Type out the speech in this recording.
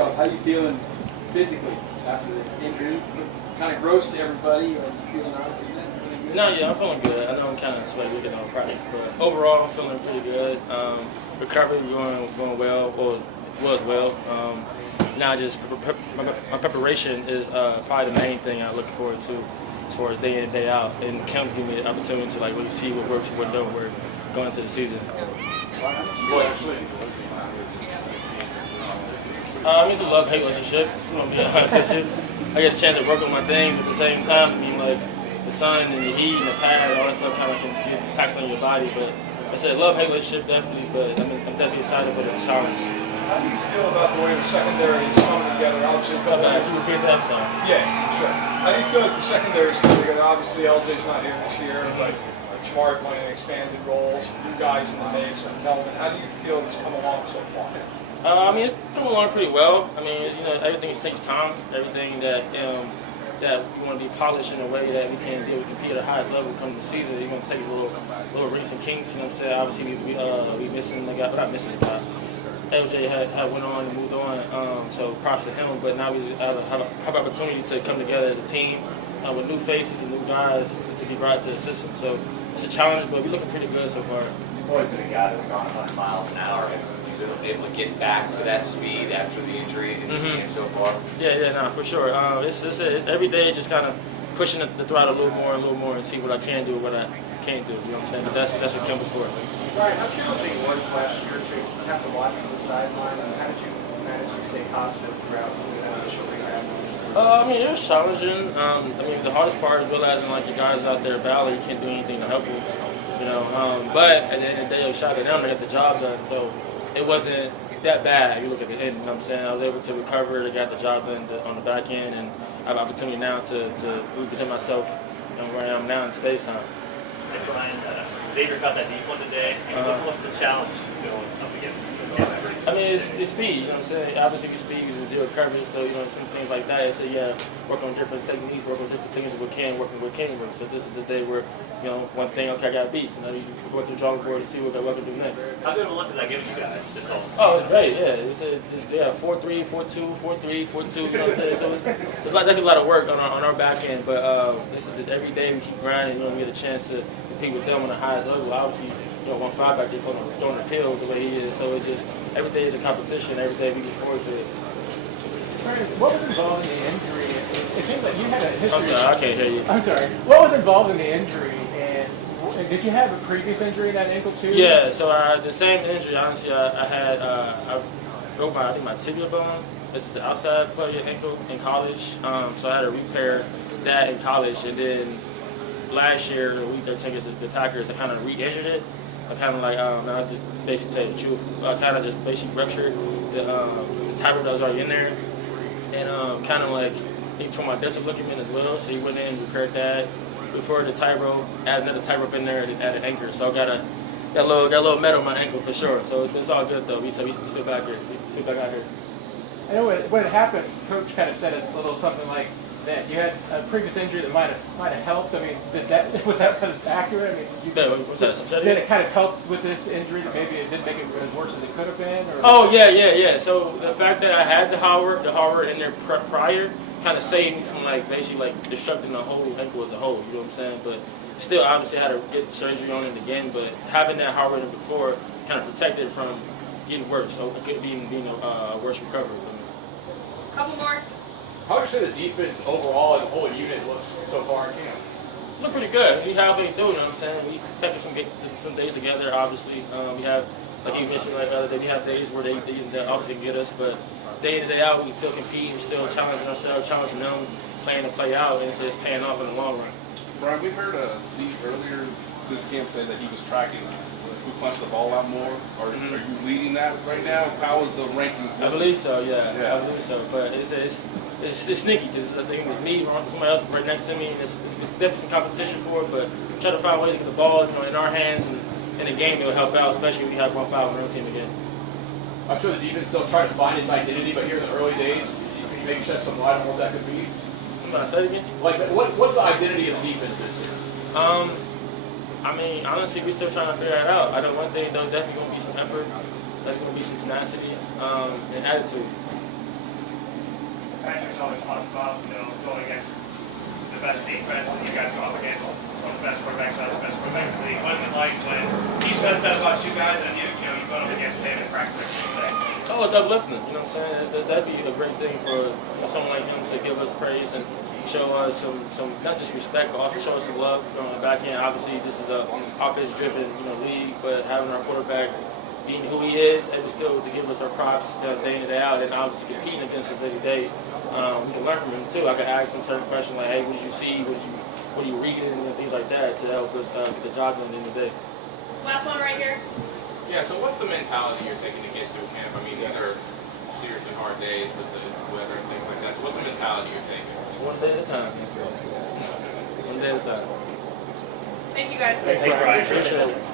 yourself. How you feeling physically after the injury? Kind of gross to everybody, or you feeling 100%? No, yeah, I'm feeling good. I know I'm kind of sweaty looking on practice, but overall, I'm feeling pretty good. Recovery going well, or was well. Now just my preparation is probably the main thing I look forward to as far as day in and day out, and camp give me the opportunity to like really see what works and what don't work going into the season. It's a love-hate relationship. You know, to be honest with you. I get a chance to work on my things, but at the same time, I mean, like the sun and the heat and the pad, all that stuff kind of can get taxed on your body. But I said love-hate relationship definitely, but I'm definitely excited for the challenge. How do you feel about the way the secondary is coming together? Obviously, Can you repeat that? Sorry. Yeah, sure. How do you feel like the secondary is coming together? Obviously, LJ's not here this year, but Jamar playing expanded roles. You guys in the mix and Kelvin. How do you feel it's come along so far? It's coming along pretty well. I mean, you know, everything takes time. Everything that that we want to be polished in a way that we can be able to compete at the highest level come the season. You're going to take little rinks and kinks. You know what I'm saying? Obviously, we missing the guy, but not missing the guy. LJ had went on and moved on, so props to him. But now we have an opportunity to come together as a team with new faces and new guys to be brought to the system. So it's a challenge, but we're looking pretty good so far. You've always been a guy that's gone 100 miles an hour. Have you been able to get back to that speed after the injury in this game so far? Yeah, for sure. It's every day just kind of pushing the throttle a little more and see what I can do, what I can't do. You know what I'm saying? But that's what Kimball's for. Brian, how challenging was last year to have to watch from the sideline, and how did you manage to stay positive throughout the initial rehab? It was challenging. The hardest part is realizing like your guys out there battling, you can't do anything to help you. You know, but at the end of the day, I shot at them, they got the job done. So it wasn't that bad. You look at the end, you know what I'm saying? I was able to recover, they got the job done on the back end, and I have an opportunity now to represent myself where I am now in today's time. Hey Brian, Xavier got that deep one today. What's the challenge going up against it's speed, you know what I'm saying? Obviously, speed is zero coverage, so, you know, some things like that. So, yeah, work on different techniques, work on different things that we can, working with can work. So, this is the day where, you know, one thing, okay, I got beats. You know, you can go through the drawing board and see what I can do next. How good of a look does that give you guys? Just all it's great, yeah. It's 4-3, 4-2, 4-3, 4-2, you know what I'm saying? So, it's definitely a lot of work on our back end, but every day we keep grinding, you know, we get a chance to compete with them on the highest level. Obviously, you know, 1-5 back there throwing the pill the way he is. So it's just, every day is a competition. Every day we look forward to it. What was involved in the injury? It seems like you had a history. I'm sorry, I can't hear you. I'm sorry. What was involved in the injury? And did you have a previous injury in that ankle too? Yeah, so the same injury, honestly, I broke my tibia bone. This is the outside part of your ankle in college. So I had to repair that in college. And then last year, the week 13 against the Packers, I kind of re-injured it. I kind of like, I just basically tell you the truth, I kind of just basically ruptured the tightrope that was already in there. And kind of like, he tore my dental ligament as well, so he went in and repaired that. Repaired the tightrope, added another tightrope in there, and added anchor. So I got a little metal on my ankle for sure. So it's all good though. We still back here. We still back out here. I know when it happened, Coach kind of said a little something like that. You had a previous injury that might have helped. I mean, was that kind of accurate? I mean, what's that? Did it kind of help with this injury that maybe it didn't make it as worse as it could have been? Or? Oh yeah. So the fact that I had the Howard in there prior kind of saved me from like basically like destructing the whole ankle as a whole. You know what I'm saying? But still, obviously, I had to get surgery on it again. But having that Howard in before kind of protected it from getting worse. So it could be being a worse recovery for me. Couple more. How would you say the defense overall as a whole unit looks so far in camp? Look pretty good. We have what we do, you know what I'm saying? We second some days together, obviously. We have, like you mentioned, like the other day, we have days where they obviously get us, but day in and day out, we still compete, we still challenging ourselves, challenging them, playing to play out, and it's just paying off in the long run. Brian, we heard Steve earlier this camp say that he was tracking who punched the ball out more. Are you leading that right now? How is the rankings? I believe so, yeah. I believe so. But it's sneaky because I think it was me or somebody else right next to me, and it's definitely some competition for it. But try to find ways to get the ball, you know, in our hands, and in the game it'll help out, especially when we have 1-5 on our own team again. I'm sure the defense still trying to find its identity, but here in the early days, can you maybe shed some light on what that could be? I'm gonna say it again. Like, what's the identity of the defense this year? I mean, honestly, we're still trying to figure that out. I know one thing, though, definitely going to be some effort. There's going to be some tenacity and attitude. Patrick's always talked about, going against the best defense, and you guys go up against one of the best quarterbacks out of the best quarterback in the league. What is it like when he says that about you guys, and you go up against him in practice every day? Oh, it's uplifting. You know what I'm saying? That'd be a great thing for someone like him to give us praise and show us some not just respect, but also show us some love from the back end. Obviously, this is a offense-driven league, but having our quarterback being who he is, able still to give us our props day in and day out, and obviously competing against us every day. We can learn from him too. I can ask him certain questions like, "Hey, what did you see? What are you reading?" and things like that to help us get the job done at the end of the day. Last one right here. Yeah, so what's the mentality you're taking to get through camp? I mean, these are seriously hard days with the weather and things like that. So what's the mentality you're taking? One day at a time. One day at a time. Thank you guys. Thanks, Brian. Appreciate it.